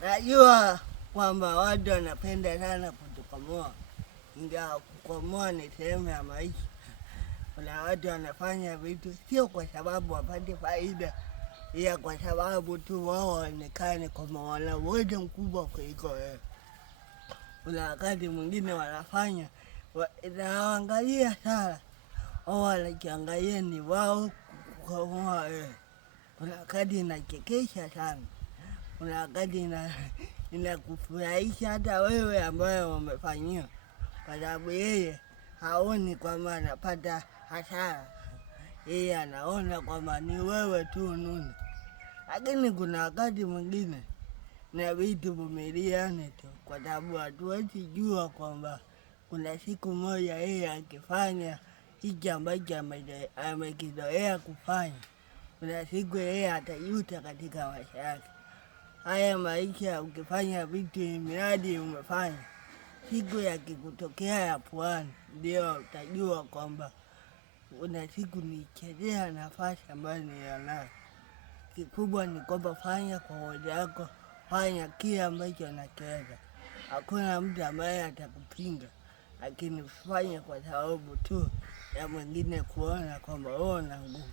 Najua kwamba watu wanapenda sana kutukomoa, ingawa kukomoa ni sehemu ya maisha. Kuna watu wanafanya vitu sio kwa sababu wapate faida, ila kwa sababu tu wao waonekane kwamba wana uwezo mkubwa kuliko wewe. Kuna wakati mwingine wanafanya naangalia sana, wao wanakiangalia ni wao kukomoa wewe. Kuna wakati inachekesha sana. Kuna wakati inakufurahisha hata wewe ambaye umefanyiwa, kwa sababu yeye haoni kwamba anapata hasara. Yeye anaona kwamba ni wewe tu nuni. Lakini kuna wakati mwingine inabidi tuvumiliane tu, kwa sababu hatuwezi jua kwamba kuna siku moja yeye akifanya hiki ambacho amekizoea kufanya, kuna siku yeye atajuta katika maisha yake. Haya maisha ukifanya vitu miradi umefanya, siku yakikutokea ya puani, ndio utajua kwamba una siku nichezea nafasi ambayo nilionayo. Kikubwa ni kwamba fanya kwa uwezo wako, fanya kile ambacho unakiweza. Hakuna mtu ambaye atakupinga, lakini fanya kwa sababu tu ya mwingine kuona kwamba wewe una nguvu.